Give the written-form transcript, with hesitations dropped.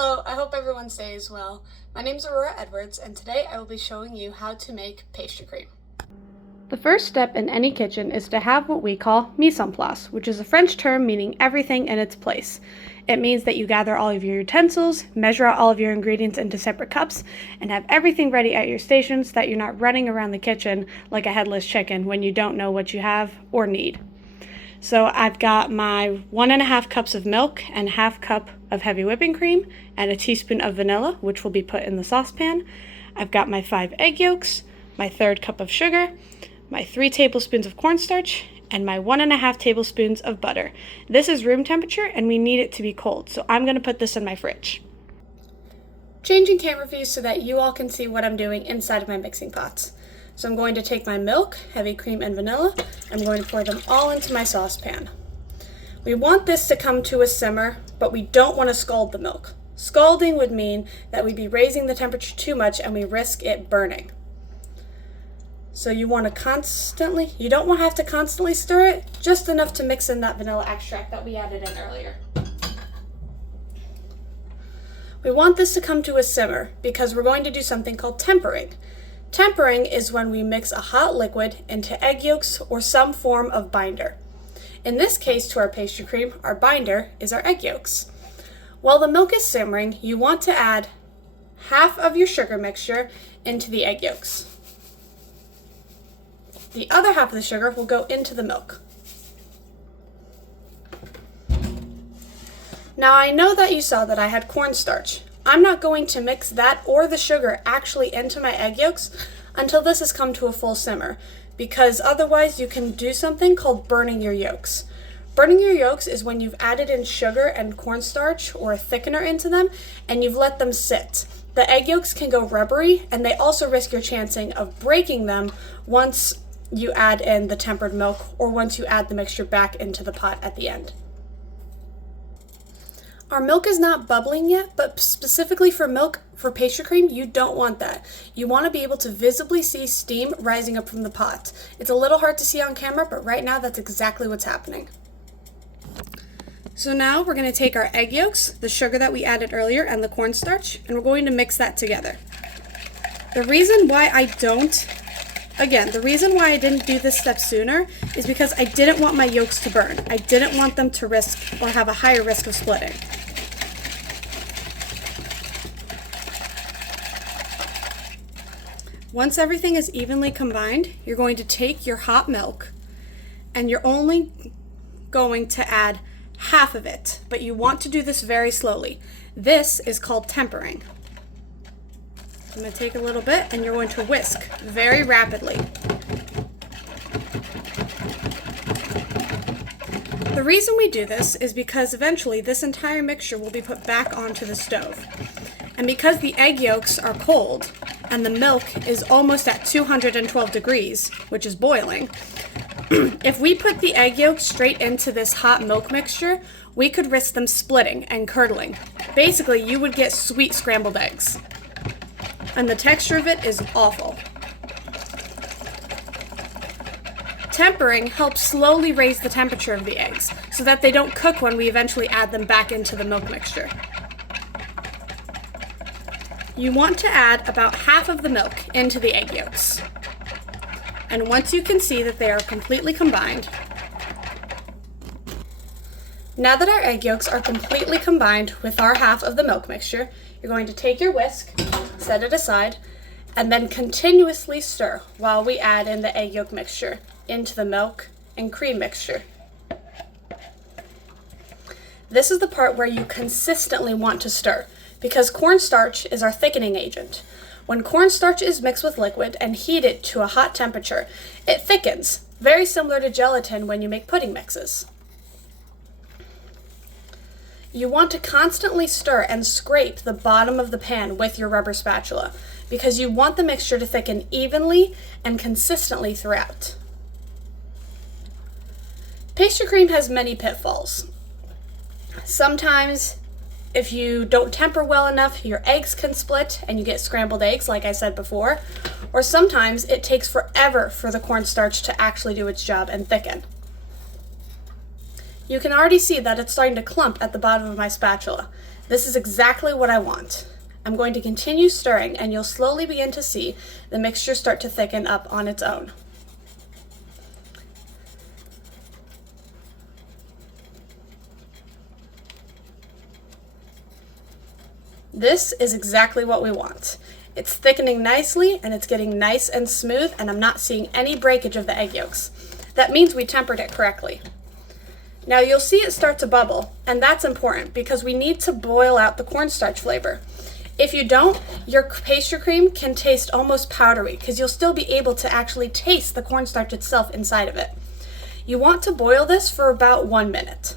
Hello, I hope everyone stays well. My name is Aurora Edwards, and today I will be showing you how to make pastry cream. The first step in any kitchen is to have what we call mise en place, which is a French term meaning everything in its place. It means that you gather all of your utensils, measure out all of your ingredients into separate cups, and have everything ready at your station so that you're not running around the kitchen like a headless chicken when you don't know what you have or need. So I've got my 1.5 cups of milk and 1/2 cup of heavy whipping cream and a teaspoon of vanilla, which will be put in the saucepan. I've got my 5 egg yolks, my 1/3 cup of sugar, my 3 tablespoons of cornstarch, and my 1.5 tablespoons of butter. This is room temperature and we need it to be cold, so I'm going to put this in my fridge. Changing camera views so that you all can see what I'm doing inside of my mixing pots. So I'm going to take my milk, heavy cream, and vanilla. I'm going to pour them all into my saucepan. We want this to come to a simmer, but we don't want to scald the milk. Scalding would mean that we'd be raising the temperature too much and we risk it burning. So you don't want to have to constantly stir it, just enough to mix in that vanilla extract that we added in earlier. We want this to come to a simmer because we're going to do something called tempering. Tempering is when we mix a hot liquid into egg yolks or some form of binder. In this case, to our pastry cream, our binder is our egg yolks. While the milk is simmering, you want to add half of your sugar mixture into the egg yolks. The other half of the sugar will go into the milk. Now I know that you saw that I had cornstarch. I'm not going to mix that or the sugar actually into my egg yolks until this has come to a full simmer, because otherwise you can do something called burning your yolks. Burning your yolks is when you've added in sugar and cornstarch or a thickener into them and you've let them sit. The egg yolks can go rubbery and they also risk your chancing of breaking them once you add in the tempered milk or once you add the mixture back into the pot at the end. Our milk is not bubbling yet, but specifically for pastry cream, you don't want that. You want to be able to visibly see steam rising up from the pot. It's a little hard to see on camera, but right now that's exactly what's happening. So now we're going to take our egg yolks, the sugar that we added earlier, and the cornstarch, and we're going to mix that together. The reason why I didn't do this step sooner is because I didn't want my yolks to burn. I didn't want them to risk or have a higher risk of splitting. Once everything is evenly combined, you're going to take your hot milk and you're only going to add half of it, but you want to do this very slowly. This is called tempering. I'm going to take a little bit and you're going to whisk very rapidly. The reason we do this is because eventually this entire mixture will be put back onto the stove. And because the egg yolks are cold and the milk is almost at 212 degrees, which is boiling, if we put the egg yolks straight into this hot milk mixture, we could risk them splitting and curdling. Basically, you would get sweet scrambled eggs. And the texture of it is awful. Tempering helps slowly raise the temperature of the eggs so that they don't cook when we eventually add them back into the milk mixture. You want to add about half of the milk into the egg yolks. And once you can see that they are completely combined, now that our egg yolks are completely combined with our half of the milk mixture, you're going to take your whisk, set it aside, and then continuously stir while we add in the egg yolk mixture into the milk and cream mixture. This is the part where you consistently want to stir because cornstarch is our thickening agent. When cornstarch is mixed with liquid and heated to a hot temperature, it thickens, very similar to gelatin when you make pudding mixes. You want to constantly stir and scrape the bottom of the pan with your rubber spatula because you want the mixture to thicken evenly and consistently throughout. Pastry cream has many pitfalls. Sometimes, if you don't temper well enough, your eggs can split and you get scrambled eggs, like I said before, or sometimes it takes forever for the cornstarch to actually do its job and thicken. You can already see that it's starting to clump at the bottom of my spatula. This is exactly what I want. I'm going to continue stirring, and you'll slowly begin to see the mixture start to thicken up on its own. This is exactly what we want. It's thickening nicely, and it's getting nice and smooth, and I'm not seeing any breakage of the egg yolks. That means we tempered it correctly. Now you'll see it start to bubble, and that's important because we need to boil out the cornstarch flavor. If you don't, your pastry cream can taste almost powdery because you'll still be able to actually taste the cornstarch itself inside of it. You want to boil this for about 1 minute.